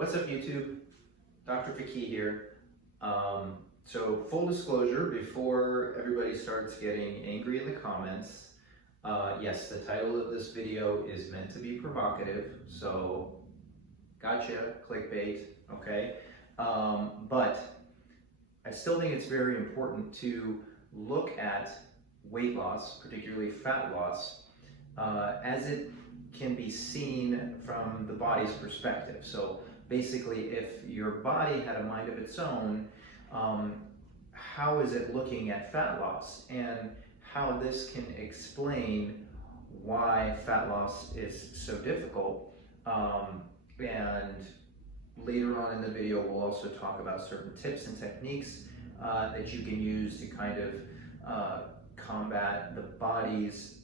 What's up, YouTube? Dr. Faki here. So full disclosure, before everybody starts getting angry in the comments, yes, the title of this video is meant to be provocative, so gotcha, clickbait, okay? But I still think it's very important to look at weight loss, particularly fat loss, as it can be seen from the body's perspective. So basically, if your body had a mind of its own, how is it looking at fat loss, and how this can explain why fat loss is so difficult. And later on in the video, we'll also talk about certain tips and techniques that you can use to kind of combat the body's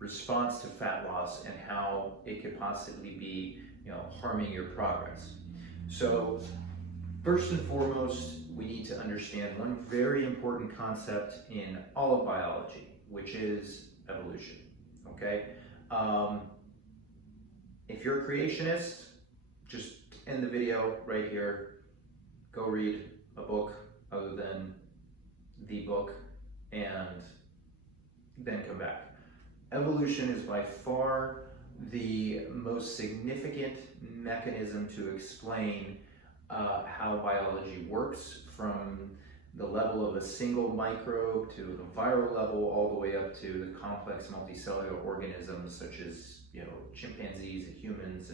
response to fat loss and how it could possibly be, harming your progress. So first and foremost, we need to understand one very important concept in all of biology, which is evolution, okay? If you're a creationist, just end the video right here, go read a book other than the book, and then come back. Evolution is by far the most significant mechanism to explain how biology works, from the level of a single microbe to the viral level, all the way up to the complex multicellular organisms such as chimpanzees and humans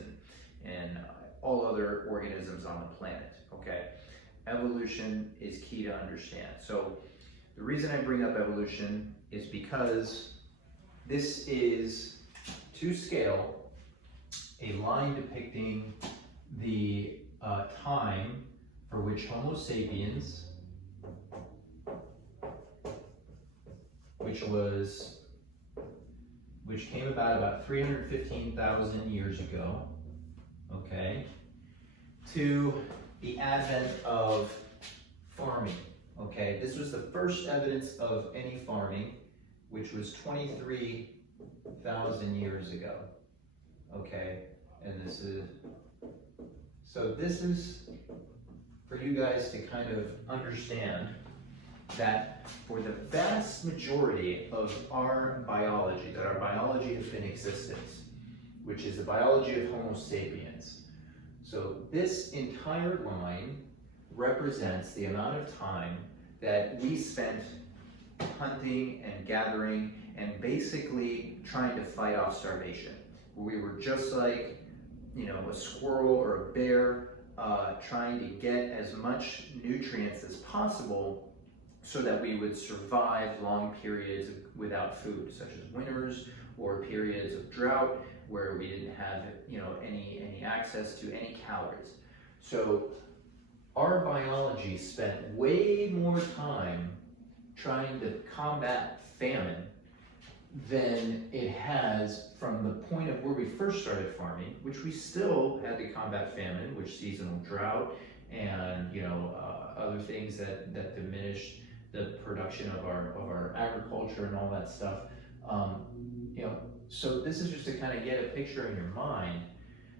and all other organisms on the planet. Okay, evolution is key to understand. So the reason I bring up evolution is because this is, to scale, a line depicting the time for which Homo sapiens, which came about 315,000 years ago, okay, to the advent of farming. Okay, this was the first evidence of any farming, which was 23,000 years ago. Okay, and this is for you guys to kind of understand that for the vast majority of our biology, that our biology has been in existence, which is the biology of Homo sapiens. So this entire line represents the amount of time that we spent hunting and gathering and basically trying to fight off starvation. We were just like, a squirrel or a bear, trying to get as much nutrients as possible so that we would survive long periods without food, such as winters or periods of drought where we didn't have any access to any calories. So our biology spent way more time trying to combat famine than it has from the point of where we first started farming, which we still had to combat famine, which seasonal drought and other things that diminished the production of our agriculture and all that stuff. So this is just to kind of get a picture in your mind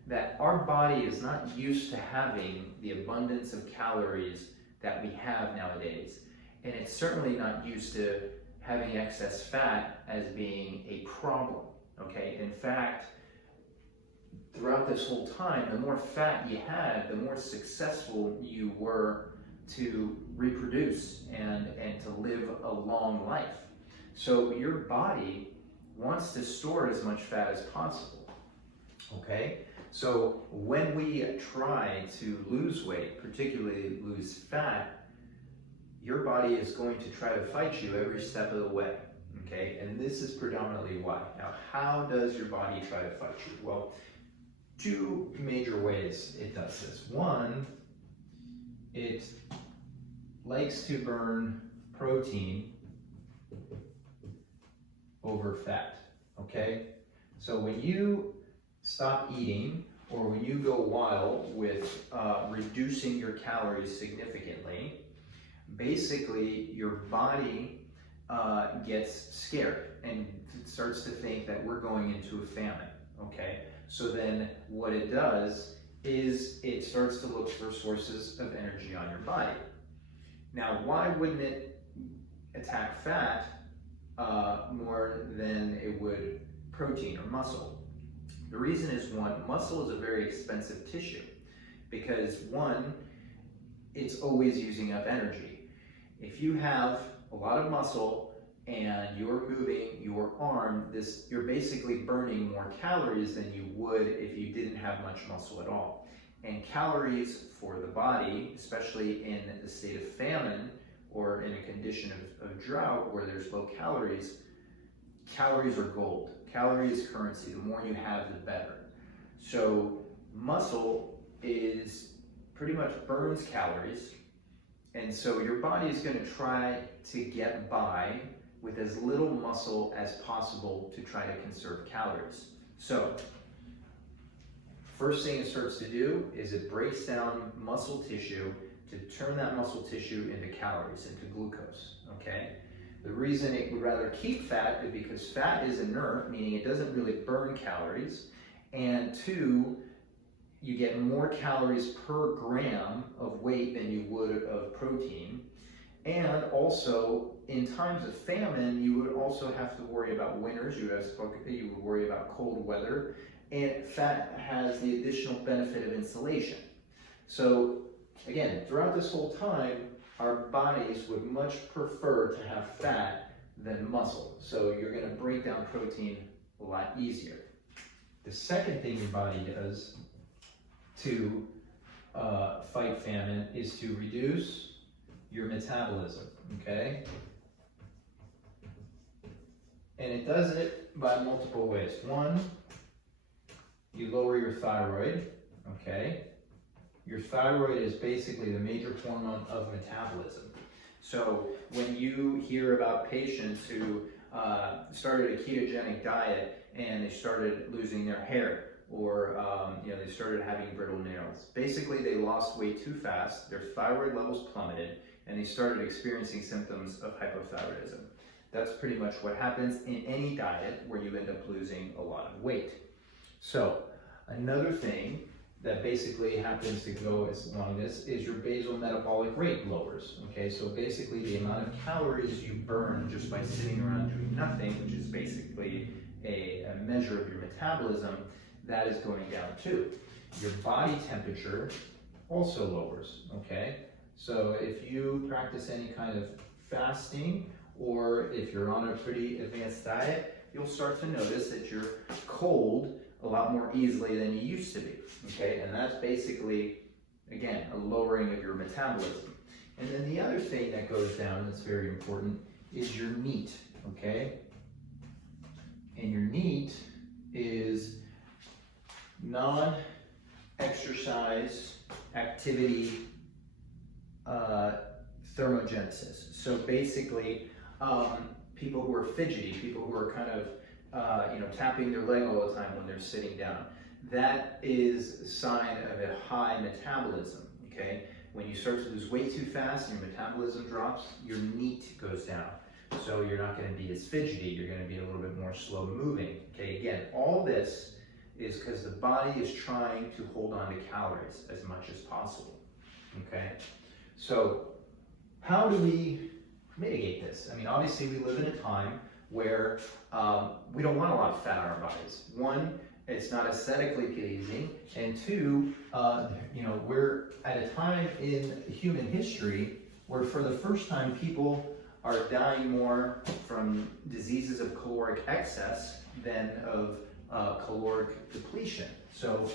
that our body is not used to having the abundance of calories that we have nowadays. And it's certainly not used to having excess fat as being a problem, okay? In fact, throughout this whole time, the more fat you had, the more successful you were to reproduce and to live a long life. So your body wants to store as much fat as possible, okay? So when we try to lose weight, particularly lose fat, your body is going to try to fight you every step of the way, okay? And this is predominantly why. Now, how does your body try to fight you? Well, two major ways it does this. One, it likes to burn protein over fat, okay? So when you stop eating, or when you go wild with reducing your calories significantly, basically your body gets scared and starts to think that we're going into a famine, okay? So then what it does is it starts to look for sources of energy on your body. Now, why wouldn't it attack fat more than it would protein or muscle? The reason is, one, muscle is a very expensive tissue because, one, it's always using up energy. If you have a lot of muscle and you're moving your arm, you're basically burning more calories than you would if you didn't have much muscle at all. And calories for the body, especially in the state of famine or in a condition of drought where there's low calories, calories are gold. Calorie is currency. The more you have, the better. So muscle is pretty much burns calories, and so your body is going to try to get by with as little muscle as possible to try to conserve calories. So first thing it starts to do is it breaks down muscle tissue to turn that muscle tissue into calories, into glucose, okay? The reason it would rather keep fat is because fat is inert, meaning it doesn't really burn calories, and two, you get more calories per gram of weight than you would of protein. And also, in times of famine, you would also have to worry about winters, you would worry about cold weather, and fat has the additional benefit of insulation. So again, throughout this whole time, our bodies would much prefer to have fat than muscle. So you're going to break down protein a lot easier. The second thing your body does to fight famine is to reduce your metabolism, okay? And it does it by multiple ways. One, you lower your thyroid, okay? Your thyroid is basically the major hormone of metabolism. So when you hear about patients who started a ketogenic diet and they started losing their hair, or they started having brittle nails, basically they lost weight too fast, their thyroid levels plummeted, and they started experiencing symptoms of hypothyroidism. That's pretty much what happens in any diet where you end up losing a lot of weight. So another thing that basically happens to go along this is your basal metabolic rate lowers. Okay, so basically the amount of calories you burn just by sitting around doing nothing, which is basically a measure of your metabolism, that is going down too. Your body temperature also lowers. Okay, so if you practice any kind of fasting, or if you're on a pretty advanced diet, you'll start to notice that you're cold a lot more easily than you used to be, okay? And that's basically, again, a lowering of your metabolism. And then the other thing that goes down that's very important is your NEAT, okay? And your NEAT is non-exercise activity thermogenesis. So basically, people who are fidgety, people who are kind of tapping their leg all the time when they're sitting down. That is a sign of a high metabolism, okay? When you start to lose weight too fast and your metabolism drops, your NEAT goes down. So you're not going to be as fidgety, you're going to be a little bit more slow moving, okay? Again, all this is because the body is trying to hold on to calories as much as possible, okay? So how do we mitigate this? I mean, obviously we live in a time where we don't want a lot of fat on our bodies. One, it's not aesthetically pleasing, and two, we're at a time in human history where for the first time people are dying more from diseases of caloric excess than of caloric depletion. So,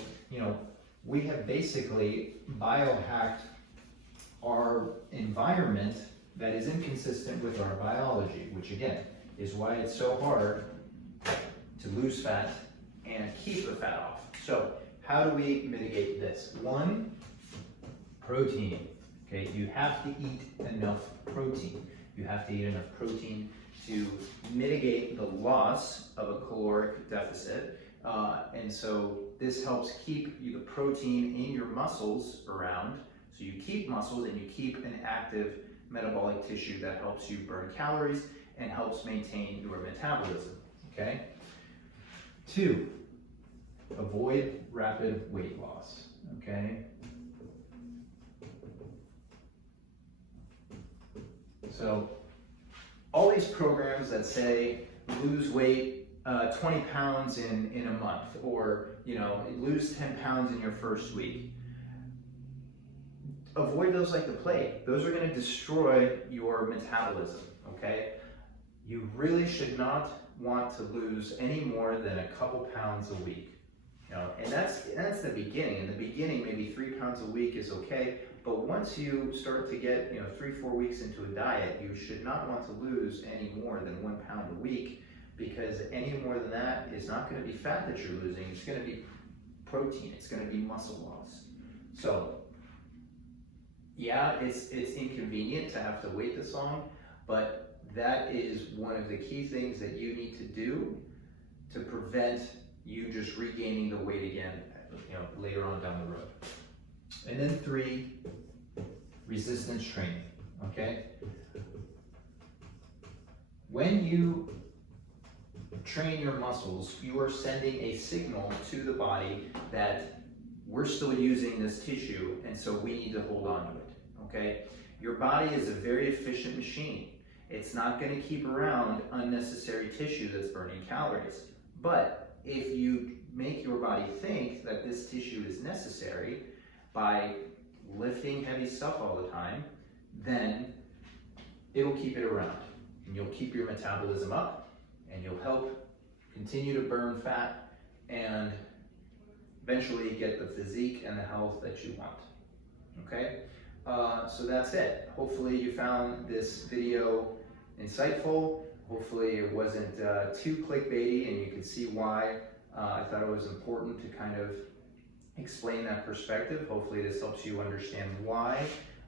we have basically biohacked our environment that is inconsistent with our biology, which again, is why it's so hard to lose fat and keep the fat off. So how do we mitigate this? One, protein. Okay, you have to eat enough protein. You have to eat enough protein to mitigate the loss of a caloric deficit. And so this helps keep the protein in your muscles around. So you keep muscles and you keep an active metabolic tissue that helps you burn calories and helps maintain your metabolism, okay? Two, avoid rapid weight loss, okay? So all these programs that say lose weight 20 pounds in a month, or lose 10 pounds in your first week, avoid those like the plague. Those are going to destroy your metabolism, okay? You really should not want to lose any more than a couple pounds a week. And that's the beginning. In the beginning, maybe 3 pounds a week is okay, but once you start to get 3-4 weeks into a diet, you should not want to lose any more than 1 pound a week, because any more than that is not going to be fat that you're losing. It's going to be protein. It's going to be muscle loss. So yeah, it's inconvenient to have to wait this long, but that is one of the key things that you need to do to prevent you just regaining the weight again, later on down the road. And then 3, resistance training, okay? When you train your muscles, you are sending a signal to the body that we're still using this tissue, and so we need to hold on to it, okay? Your body is a very efficient machine. It's not going to keep around unnecessary tissue that's burning calories. But if you make your body think that this tissue is necessary by lifting heavy stuff all the time, then it'll keep it around. And you'll keep your metabolism up, and you'll help continue to burn fat and eventually get the physique and the health that you want. Okay? So that's it. Hopefully you found this video insightful. Hopefully it wasn't too clickbaity, and you can see why I thought it was important to kind of explain that perspective. Hopefully this helps you understand why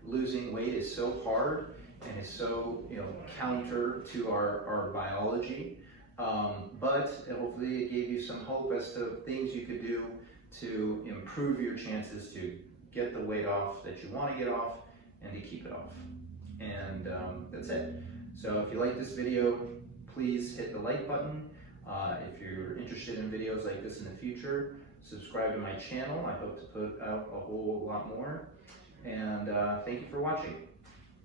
losing weight is so hard and is so counter to our biology. But hopefully it gave you some hope as to things you could do to improve your chances to get the weight off that you want to get off and to keep it off. And that's it. So if you like this video, please hit the like button. If you're interested in videos like this in the future, subscribe to my channel. I hope to put out a whole lot more. And thank you for watching.